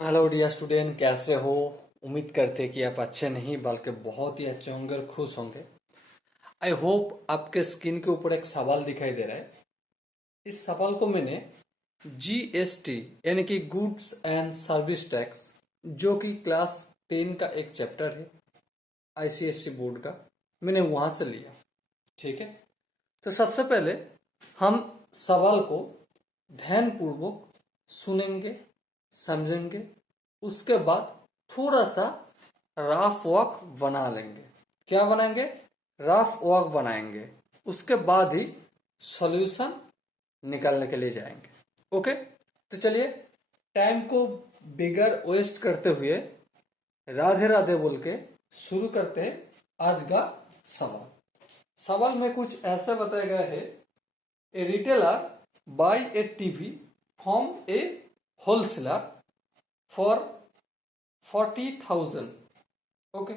Hello dear student, कैसे हो? उम्मीद करते कि आप अच्छे नहीं बल्कि बहुत ही अच्छे होंगे और खुश होंगे। आई होप आपके स्क्रीन के ऊपर एक सवाल दिखाई दे रहा है। इस सवाल को मैंने जीएसटी यानी कि गुड्स एंड सर्विस टैक्स, जो कि क्लास 10 का एक चैप्टर है आईसीएससी बोर्ड का, मैंने वहां से लिया। ठीक है, तो सबसे पहले हम सवाल को ध्यानपूर्वक सुनेंगे, समझेंगे। उसके बाद थोड़ा सा रफ वर्क बना लेंगे। क्या बनाएंगे? रफ वर्क बनाएंगे। उसके बाद ही सॉल्यूशन निकालने के लिए जाएंगे। ओके, तो चलिए टाइम को बिगर वेस्ट करते हुए राधे राधे बोल के शुरू करते हैं आज का सवाल। सवाल में कुछ ऐसा बताया गया है, a retailer buy a TV from a wholesaler for 40,000। Okay,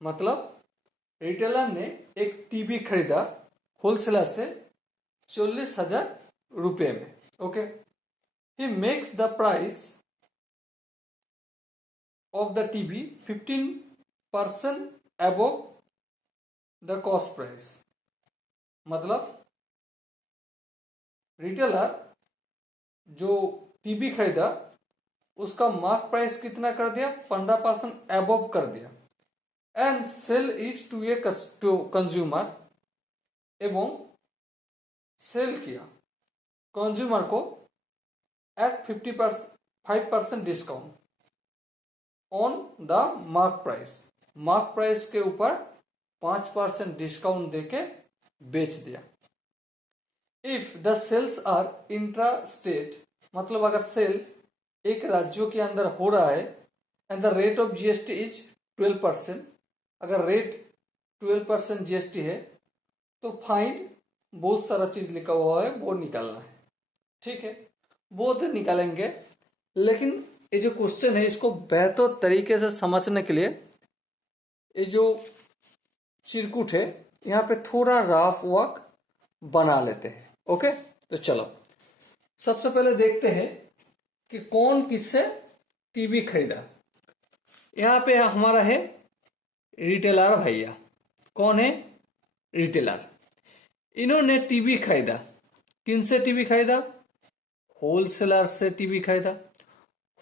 मतलब रिटेलर ने एक टीवी खरीदा होलसेलर से 40,000 रुपये में। Okay, he makes the price of the TV 15% above the cost price. मतलब रिटेलर जो टीवी खरीदा उसका मार्क प्राइस कितना कर दिया? 15% अबव कर दिया। And sell it to a consumer, एवं सेल किया कंज्यूमर को at 5% discount on the mark price. Mark price के ऊपर 5% डिस्काउंट देके बेच दिया। If the sales are intra state, मतलब अगर सेल एक राज्यों के अंदर हो रहा है, and the rate of GST is 12%, अगर रेट 12% जीएसटी है तो फाइन बहुत सारा चीज लिखा हुआ है वो निकालना है। ठीक है, वो तो निकालेंगे, लेकिन ये जो क्वेश्चन है इसको बेहतर तरीके से समझने के लिए ये जो चिरकुट है यहाँ पे थोड़ा रफ वर्क बना लेते हैं। ओके, तो चलो सबसे पहले देखते हैं कि कौन किससे टीवी खरीदा। यहाँ पे हमारा है रिटेलर भैया। कौन है? रिटेलर। इन्होंने टीवी खरीदा। किन से टीवी खरीदा? होलसेलर से टीवी खरीदा।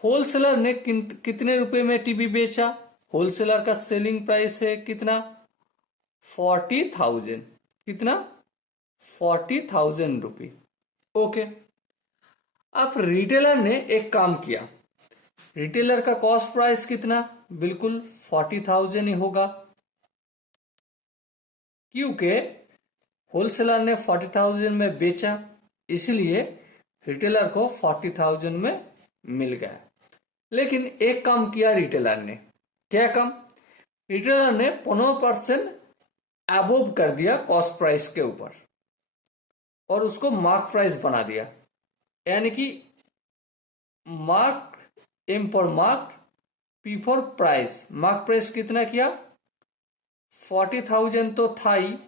होलसेलर ने कितने रुपए में टीवी बेचा? होलसेलर का सेलिंग प्राइस है कितना? 40,000। कितना? 40,000 रुपये। ओके, अब रिटेलर ने एक काम किया। रिटेलर का कॉस्ट प्राइस कितना? बिल्कुल 40,000 ही होगा, क्योंकि होलसेलर ने 40,000 में बेचा, इसलिए रिटेलर को 40,000 में मिल गया। लेकिन एक काम किया रिटेलर ने। क्या काम? रिटेलर ने 15% अबोव कर दिया कॉस्ट प्राइस के ऊपर और उसको मार्क प्राइस बना दिया। यानी कि mark, M for mark, P for price. Mark price कितना किया? 40,000 तो था ही,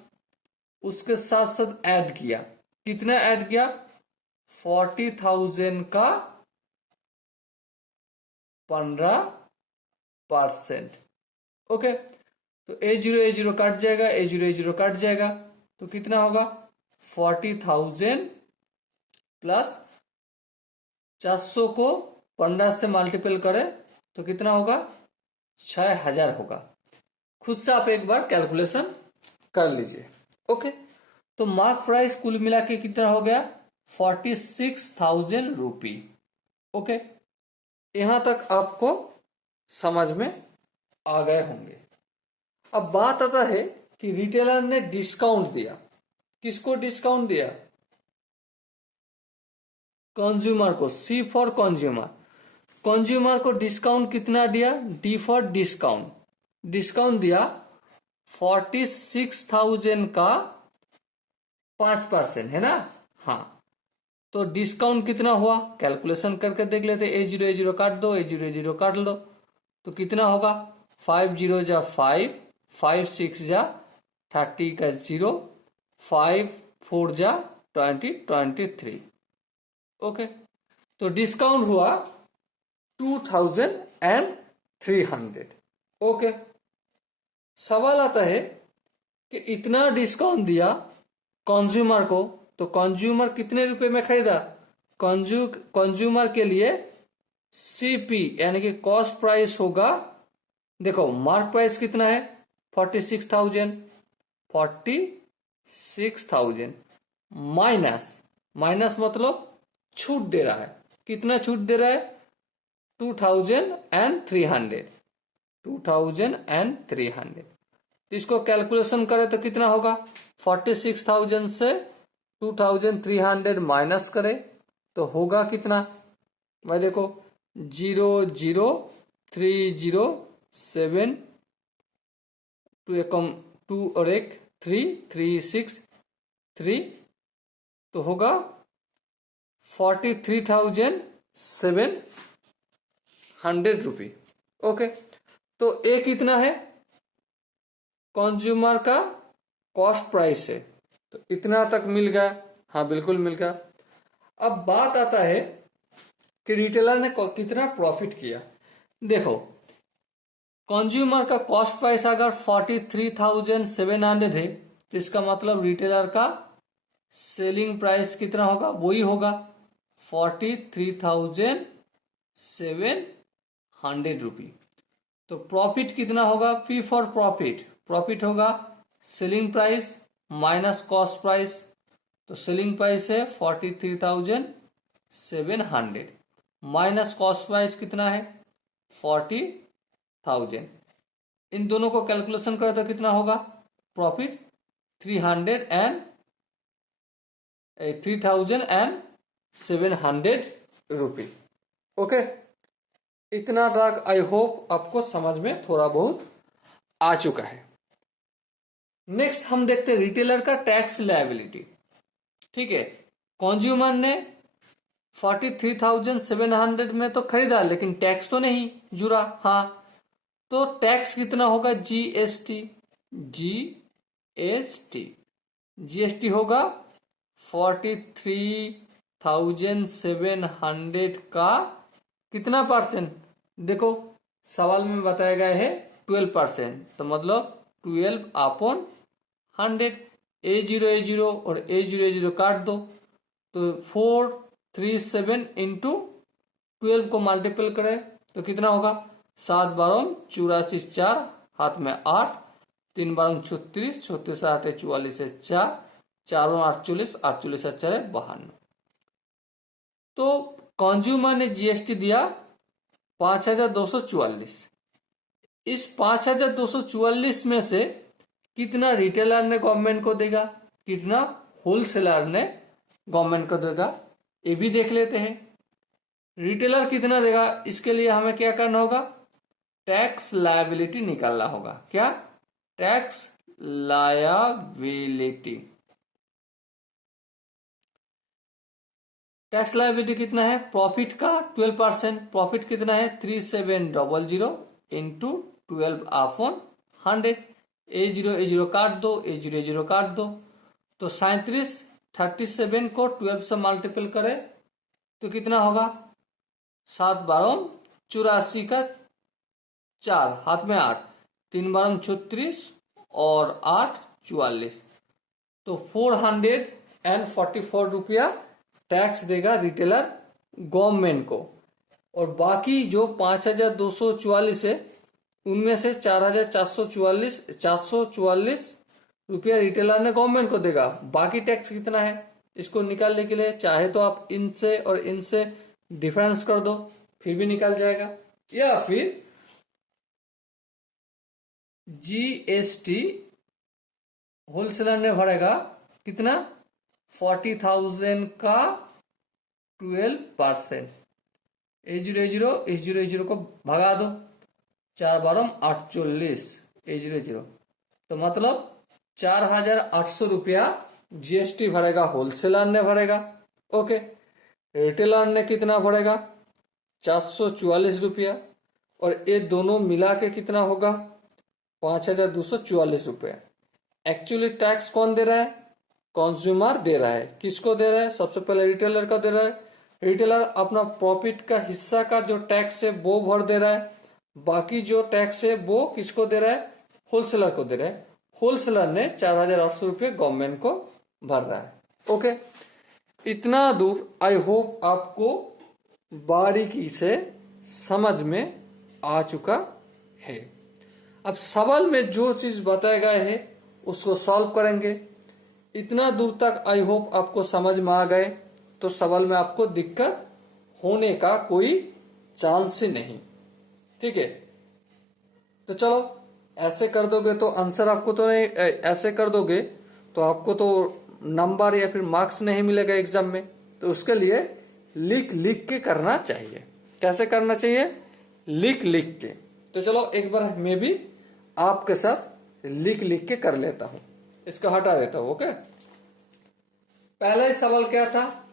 उसके साथ साथ ऐड किया। कितना ऐड किया? 40,000 का 15%। ओके, तो A0 कट जाएगा, A0 कट जाएगा, तो कितना होगा? 40,000 प्लस 400 को 15 से मल्टीपल करें तो कितना होगा? 6,000 होगा। खुद से आप एक बार कैलकुलेशन कर लीजिए। ओके, तो मार्क प्राइस कुल मिला के कितना हो गया? 46,000 रुपी। ओके, यहां तक आपको समझ में आ गए होंगे। अब बात आता है कि रिटेलर ने डिस्काउंट दिया। किसको डिस्काउंट दिया? कंज्यूमर को। सी फॉर कंज्यूमर। कंज्यूमर को डिस्काउंट कितना दिया? D for discount. डिस्काउंट दिया 46,000 का 5%, है ना? हाँ, तो डिस्काउंट कितना हुआ कैलकुलेशन करके देख लेते। A0 काट दो, A0 काट लो, तो कितना होगा? 5 जा 5, 5 जा 30 का 0, 5 जा 20, 23। ओके, तो डिस्काउंट हुआ 2300। ओके, सवाल आता है कि इतना डिस्काउंट दिया कंज्यूमर को, तो कंज्यूमर कितने रुपए में खरीदा? कंज्यूमर के लिए सीपी यानी कि कॉस्ट प्राइस होगा, देखो मार्क प्राइस कितना है 46,000 माइनस मतलब छूट दे रहा है। कितना छूट दे रहा है? 2300। तो इसको कैलकुलेशन करें तो कितना होगा? 46,000 से 2300 माइनस करें तो होगा कितना? भाई देखो 00307 टू और एक 3 तो होगा 43,700 रुपये। ओके, तो एक कितना है? कंज्यूमर का कॉस्ट प्राइस है, तो इतना तक मिल गया। हाँ बिल्कुल मिल गया। अब बात आता है कि रिटेलर ने कितना प्रॉफिट किया। देखो कंज्यूमर का कॉस्ट प्राइस अगर 43,700 है तो इसका मतलब रिटेलर का सेलिंग प्राइस कितना होगा? वही होगा 43,700 रुपये। तो प्रॉफिट कितना होगा? पी फॉर प्रॉफिट होगा selling price minus cost price. तो सेलिंग प्राइस है 43,700 माइनस कॉस्ट प्राइस कितना है? 40,000। इन दोनों को कैलकुलेशन करें तो कितना होगा? प्रॉफिट 3,700 रुपये। ओके, इतना तक आई होप आपको समझ में थोड़ा बहुत आ चुका है। नेक्स्ट हम देखते हैं रिटेलर का टैक्स लायबिलिटी। ठीक है, कंज्यूमर ने 43,700 में तो खरीदा लेकिन टैक्स तो नहीं जुड़ा। हाँ, तो टैक्स कितना होगा? जीएसटी होगा 43,700 का कितना परसेंट? देखो सवाल में बताया गया है 12%, तो मतलब 12/100। A0 और A0 काट दो तो 437 इंटू 12 को मल्टीपल करें तो कितना होगा? 7 बारह 84, 4 हाथ में 8, 3 बारह 36, 36 8 44 है 4, 4 48, 48 4 52। तो कंज्यूमर ने जीएसटी दिया 5,244। इस 5,244 में से कितना रिटेलर ने गवर्नमेंट को देगा, कितना होलसेलर ने गवर्नमेंट को देगा, ये भी देख लेते हैं। रिटेलर कितना देगा, इसके लिए हमें क्या करना होगा? टैक्स लायबिलिटी निकालना होगा। क्या? Tax liability. टैक्स लायबिलिटी कितना है? प्रॉफिट का 12%। प्रॉफिट कितना है? 3700 इंटू 12/100। A0 काट दो, A0 काट दो तो 37 को 12 से मल्टीपल करे तो कितना होगा? 7 बारह 84 का 4 हाथ में 8, 3 बारह 36 और 8 44, तो 444 रुपया टैक्स देगा रिटेलर गवर्नमेंट को। और बाकी जो 5,244 है उनमें से 4,444 रुपया रिटेलर ने गवर्नमेंट को देगा। बाकी टैक्स कितना है इसको निकालने के लिए चाहे तो आप इनसे और इनसे डिफरेंस कर दो फिर भी निकल जाएगा, या फिर जीएसटी होलसेलर ने भरेगा कितना? 40,000 का 12%। A0 को भगा दो, 4 बारह 48, A0 तो मतलब 4,800 रुपया जीएसटी भरेगा, होलसेलर ने भरेगा। ओके, रिटेलर ने कितना भरेगा? 444 रुपया, और ये दोनों मिला के कितना होगा? 5,244 रुपया। एक्चुअली टैक्स कौन दे रहा है? कंज्यूमर दे रहा है। किसको दे रहा है? सबसे पहले रिटेलर का दे रहा है रिटेलर अपना प्रॉफिट का हिस्सा का जो टैक्स है वो भर दे रहा है, बाकी जो टैक्स है वो किसको दे रहा है, होलसेलर को दे रहा है। होलसेलर ने 4,800 रुपये गवर्नमेंट को भर रहा है। ओके, इतना दूर आई होप आपको बारीकी से समझ में आ चुका है। अब सवाल में जो चीज बताया गया है उसको सॉल्व करेंगे। इतना दूर तक आई होप आपको समझ में आ गए, तो सवाल में आपको दिक्कत होने का कोई चांस ही नहीं। ठीक है, तो चलो ऐसे कर दोगे तो आंसर आपको तो नहीं, ऐसे कर दोगे तो आपको तो नंबर या फिर मार्क्स नहीं मिलेगा एग्जाम में। तो उसके लिए लिख लिख के करना चाहिए। कैसे करना चाहिए, लिख लिख के। तो चलो एक बार मैं भी आपके साथ लिख लिख के कर लेता हूं, इसको हटा देता हूं। ओके, पहला ही सवाल क्या था,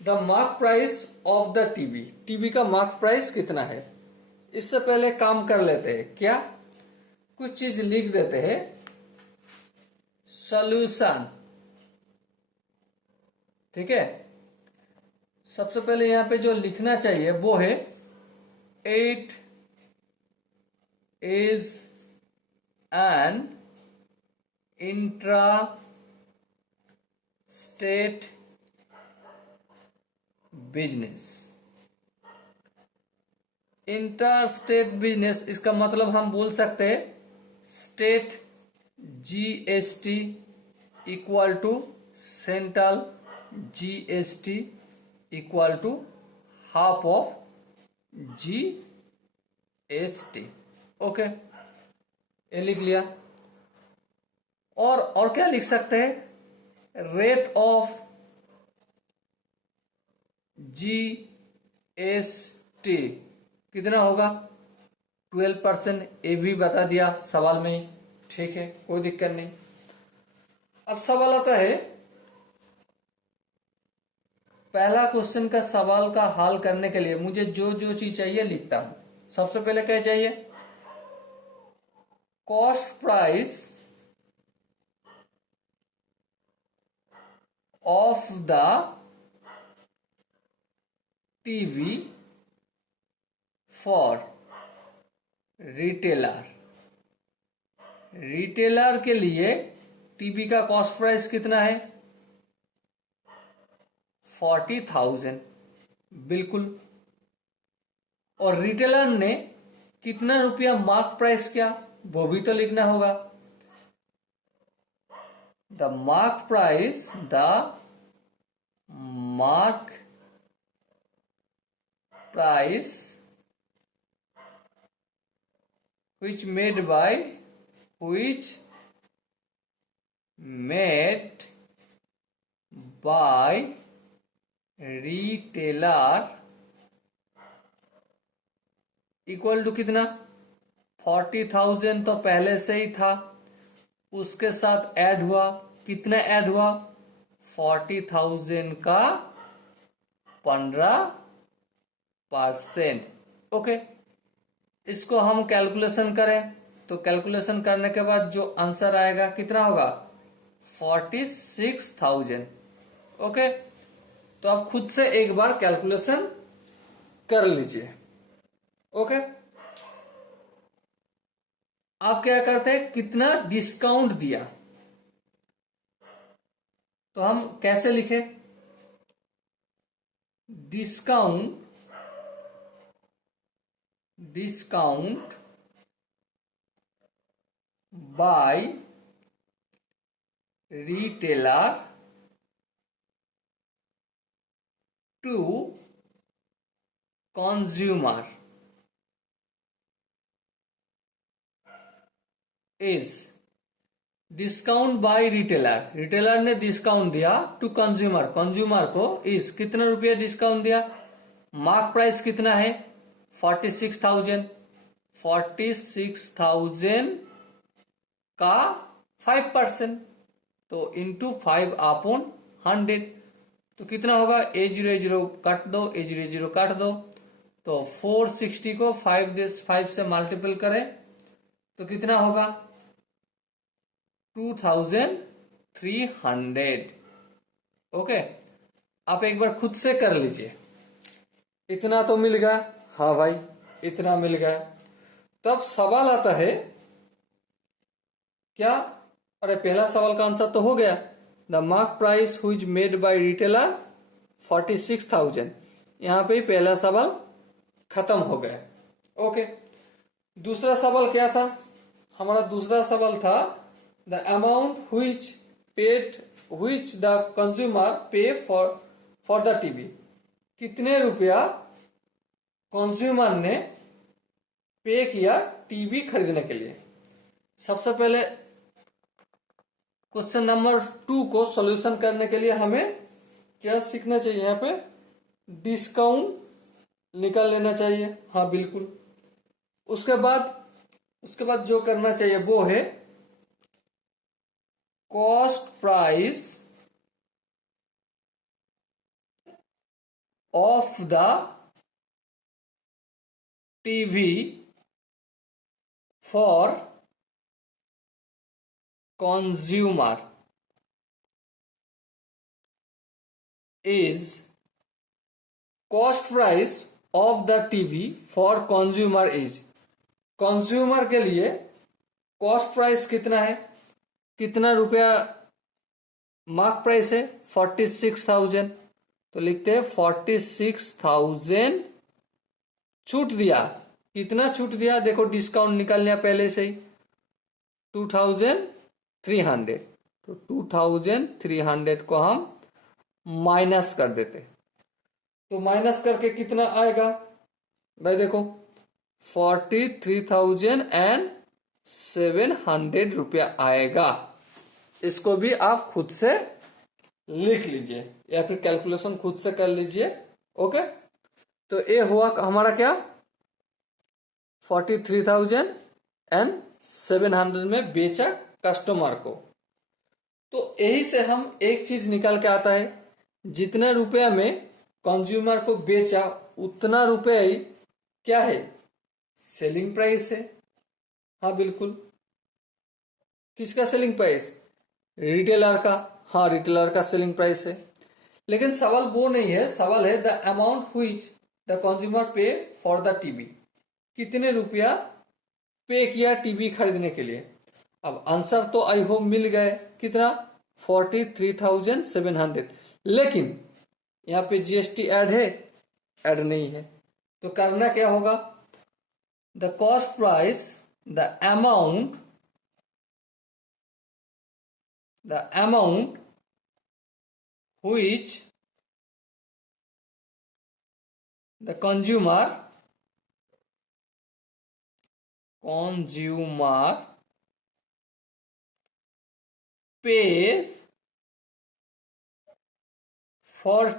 the mark price of the TV, TV का मार्क प्राइस कितना है। इससे पहले काम कर लेते हैं, क्या कुछ चीज लिख देते हैं, सॉल्यूशन। ठीक है, सबसे पहले यहां पे जो लिखना चाहिए वो है 8 is an intra state business. Inter state business, इसका मतलब हम बोल सकते हैं state GST equal to central GST equal to half of GST. Okay, ये लिख लिया। और क्या लिख सकते हैं, रेट ऑफ जीएसटी कितना होगा, 12%। ये भी बता दिया सवाल में ही। ठीक है, कोई दिक्कत नहीं। अब सवाल आता है, पहला क्वेश्चन का सवाल का हल करने के लिए मुझे जो जो चीज चाहिए लिखता हूं। सबसे पहले क्या चाहिए, cost price of the TV for retailer. Retailer के लिए टीवी का कॉस्ट प्राइस कितना है, 40,000। बिल्कुल, और रिटेलर ने कितना रुपया मार्क प्राइस किया वो भी तो लिखना होगा। The mark price which made by retailer equal to कितना, 40,000 तो पहले से ही था, उसके साथ ऐड हुआ, कितना ऐड हुआ, 40,000 का 15%। ओके, इसको हम कैलकुलेशन करें तो कैलकुलेशन करने के बाद जो आंसर आएगा कितना होगा, 46,000। ओके, तो आप खुद से एक बार कैलकुलेशन कर लीजिए। ओके, आप क्या करते हैं, कितना डिस्काउंट दिया, तो हम कैसे लिखे, discount by retailer to consumer is, discount by retailer, retailer ने डिस्काउंट दिया टू कंज्यूमर, कंज्यूमर को इस कितना रुपया डिस्काउंट दिया, मार्क प्राइस कितना है 46,000, 46,000 का 5%, तो इंटू 5/100, तो कितना होगा, A00 काट दो, A00 काट दो, तो 460 को 5 से मल्टीपल करें तो कितना होगा, 2,300। ओके, आप एक बार खुद से कर लीजिए। इतना तो मिल गया, हाँ भाई इतना मिल गया। तब सवाल आता है क्या, अरे पहला सवाल का आंसर तो हो गया, द मार्क प्राइस हुई मेड बाय रिटेलर 46,000। यहां पे ही पहला सवाल खत्म हो गया। ओके, दूसरा सवाल क्या था, हमारा दूसरा सवाल था the amount which paid which the consumer पे फॉर द टीवी। कितने रुपया कंज्यूमर ने पे किया टीवी खरीदने के लिए। सबसे पहले क्वेश्चन नंबर 2 को सॉल्यूशन करने के लिए हमें क्या सीखना चाहिए, यहाँ पे डिस्काउंट निकाल लेना चाहिए, हाँ बिल्कुल। उसके बाद जो करना चाहिए वो है cost price of the TV for consumer is cost price of the TV for consumer is, consumer के लिए कॉस्ट प्राइस कितना है, कितना रुपया मार्क प्राइस है 46,000, तो लिखते हैं 46,000 छूट दिया, कितना छूट दिया देखो, डिस्काउंट निकाल लिया पहले से ही 2,300, तो 2,300 को हम माइनस कर देते, तो माइनस करके कितना आएगा भाई देखो 43,700 रुपया आएगा। इसको भी आप खुद से लिख लीजिए या फिर कैलकुलेशन खुद से कर लीजिए। ओके, तो ये हुआ हमारा क्या 43,700 में बेचा कस्टमर को। तो यही से हम एक चीज निकाल के आता है, जितना रुपया में कंज्यूमर को बेचा उतना रुपया ही क्या है सेलिंग प्राइस है, हाँ बिल्कुल। किसका सेलिंग प्राइस, रिटेलर का, हाँ रिटेलर का सेलिंग प्राइस है। लेकिन सवाल वो नहीं है, सवाल है the amount which the consumer पे फॉर द टीवी, कितने रुपया पे किया टीवी खरीदने के लिए। अब आंसर तो आई होप मिल गए, कितना 43,700, लेकिन यहाँ पे जीएसटी ऐड है, ऐड नहीं है, तो करना क्या होगा, the cost price the amount which the consumer pays for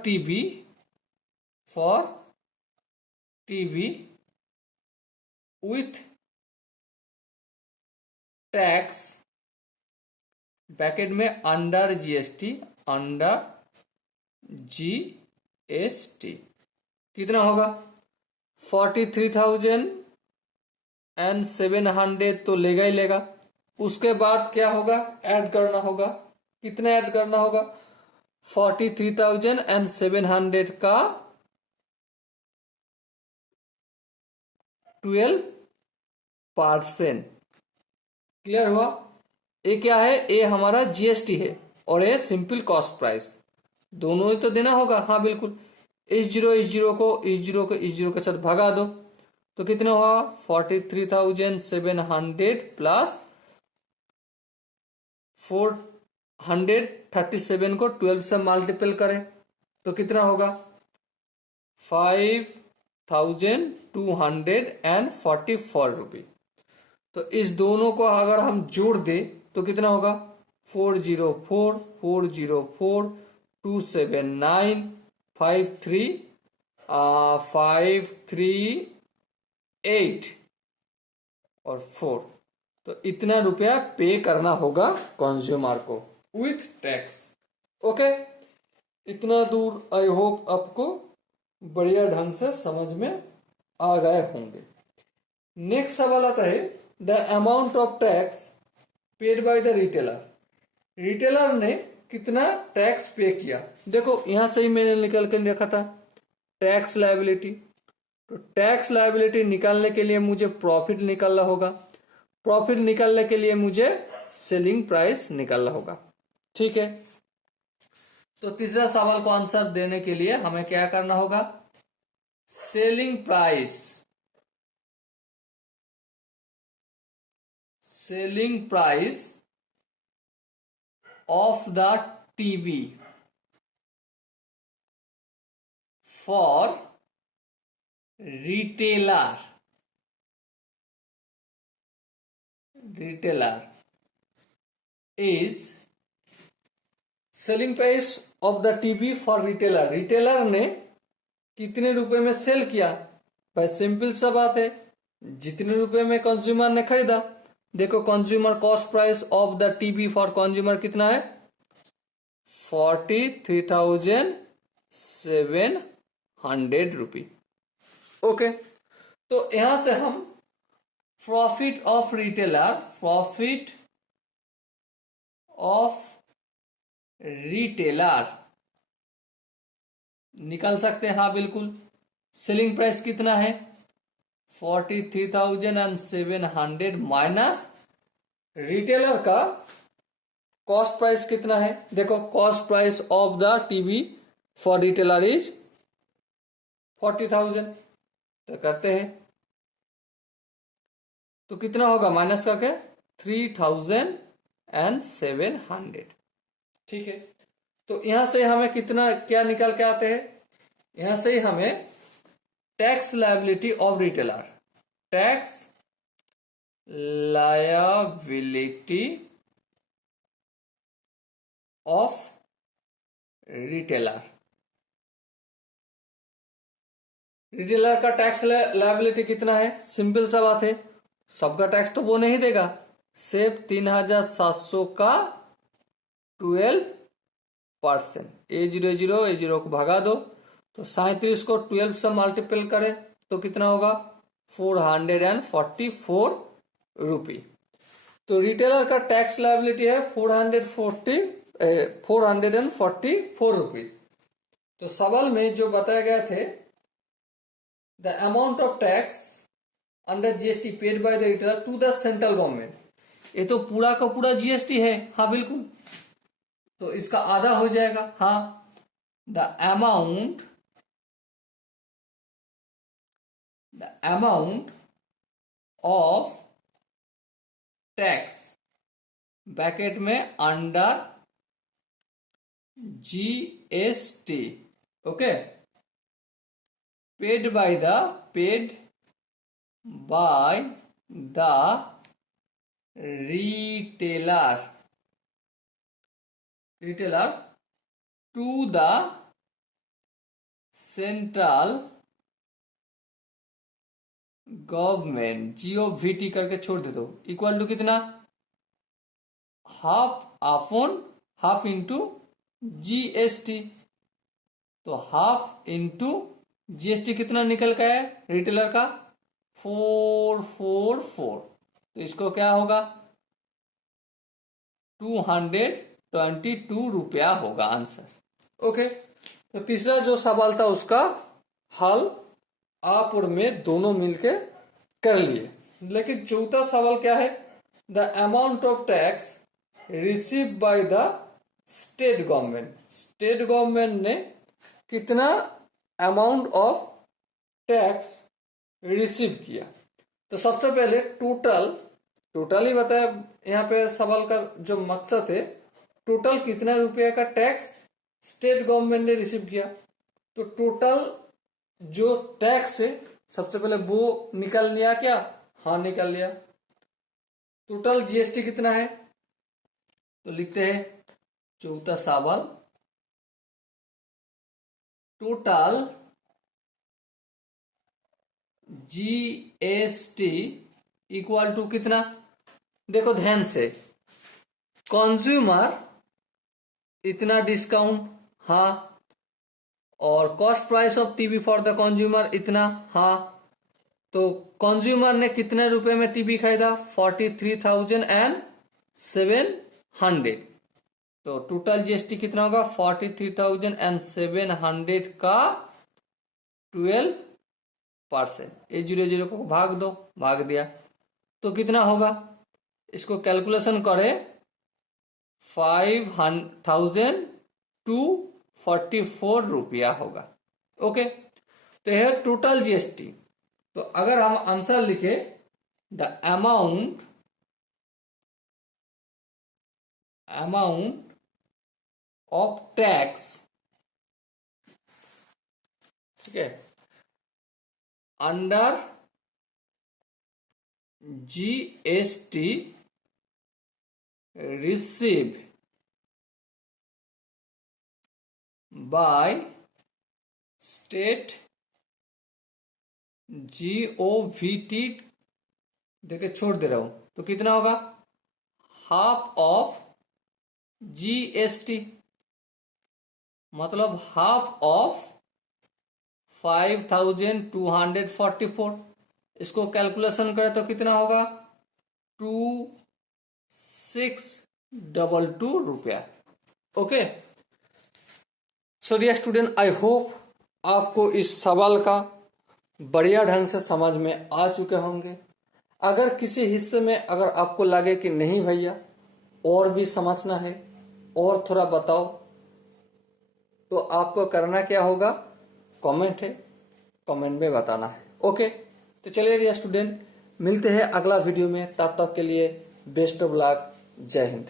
TV with tax bracket में अंडर जीएसटी कितना होगा 43,700 तो लेगा ही लेगा। उसके बाद क्या होगा, ऐड करना होगा, कितना ऐड करना होगा 43,700 का 12%। क्लियर हुआ, ये क्या है, ये हमारा जीएसटी है और ये सिंपल कॉस्ट प्राइस, दोनों ही तो देना होगा, हाँ बिल्कुल। इस जीरो के साथ भगा दो तो कितना हुआ 43,700 प्लस 437 को 12 से मल्टीपल करें तो कितना होगा 5,244 रुपये। तो इस दोनों को अगर हम जोड़ दे तो कितना होगा 404 404 279 538 और 4, तो इतना रुपया पे करना होगा कंज्यूमर को विथ टैक्स। ओके, इतना दूर आई होप आपको बढ़िया ढंग से समझ में आ गए होंगे। नेक्स्ट सवाल आता है the amount of tax paid by the retailer, retailer ने कितना टैक्स पे किया। देखो यहां से ही मैंने निकल कर लिखा था टैक्स लायबिलिटी। तो टैक्स लायबिलिटी निकालने के लिए मुझे प्रॉफिट निकालना होगा, प्रॉफिट निकालने के लिए मुझे सेलिंग प्राइस निकालना होगा। ठीक है, तो तीसरा सवाल को आंसर देने के लिए हमें क्या करना होगा, selling price, selling price of the TV for retailer, retailer is selling price of the TV for retailer. Retailer ने कितने रुपए में सेल किया, भाई सिंपल सा बात है, जितने रुपए में कंज्यूमर ने खरीदा। देखो consumer cost price of the TV for consumer कितना है, 43,700 रुपी। ओके, तो यहां से हम profit of retailer, profit of retailer निकाल सकते हैं। हाँ बिल्कुल, सेलिंग प्राइस कितना है 43,700 माइनस रिटेलर का कॉस्ट प्राइस कितना है। देखो cost price of the TV for retailer is 40,000, तो करते हैं तो कितना होगा, माइनस करके 3,700। ठीक है, तो यहां से हमें कितना क्या निकल के आते हैं, यहां से हमें tax liability of retailer, tax liability of retailer, retailer का टैक्स लायबिलिटी कितना है, सिंपल सा बात है, सबका टैक्स तो वो नहीं देगा, सिर्फ 3,700 का 12%। A0 को भगा दो तो 37 को 12 से मल्टीपल करें तो कितना होगा 444 रुपी। तो रिटेलर का टैक्स लायबिलिटी है 444 रुपीज। तो सवाल में जो बताया गया थे, the amount of tax under GST paid by the retailer to the central government, ये तो पूरा का पूरा जीएसटी है। हाँ बिल्कुल, तो इसका आधा हो जाएगा। हाँ, the amount of tax bracket में under GST, okay, paid by the retailer to the central government, GOVT करके छोड़ दे दो, इक्वल टू कितना, हाफ इंटू जीएसटी। तो हाफ इंटू जीएसटी कितना निकल गया है रिटेलर का 444, तो इसको क्या होगा 222 रुपया होगा आंसर। ओके, तो तीसरा जो सवाल था उसका हल आप और मैं दोनों मिलके कर लिए। लेकिन चौथा सवाल क्या है, the amount of tax receive by the state government, state government ने कितना अमाउंट ऑफ टैक्स रिसीव किया। तो सबसे पहले टोटल ही बताया, यहाँ पे सवाल का जो मकसद है टोटल कितना रुपया का टैक्स स्टेट गवर्नमेंट ने रिसीव किया। तो टोटल जो टैक्स है सबसे पहले वो निकाल लिया क्या, हाँ निकाल लिया। टोटल जीएसटी कितना है, तो लिखते हैं चौथा सवाल, टोटल जीएसटी इक्वल टू कितना, देखो ध्यान से, कंज्यूमर इतना डिस्काउंट, हाँ, और cost price of TV for the consumer इतना, हाँ, तो कंज्यूमर ने कितने रुपए में टीवी खरीदा 43,700, तो टोटल जीएसटी कितना होगा 43,700 का 12%। ये 0 को भाग दो, भाग दिया तो कितना होगा, इसको कैलकुलेशन करें 5,244 रुपया होगा। ओके, तो यह टोटल जीएसटी। तो अगर हम आंसर लिखे द अमाउंट ऑफ टैक्स, ठीक है, under GST receive by state GOVT, देखिए छोड़ दे रहा हूं, तो कितना होगा, हाफ ऑफ जीएसटी, मतलब हाफ ऑफ 5,244। इसको कैलकुलेशन करें तो कितना होगा, 2622 रुपया। Okay, so dear student, I hope आपको इस सवाल का बढ़िया ढंग से समझ में आ चुके होंगे। अगर किसी हिस्से में अगर आपको लगे कि नहीं भैया और भी समझना है और थोड़ा बताओ, तो आपको करना क्या होगा, कमेंट है, कमेंट में बताना है। ओके, तो चलिए डियर स्टूडेंट, मिलते हैं अगला वीडियो में, तब तक के लिए बेस्ट ऑफ लक, जय हिंद।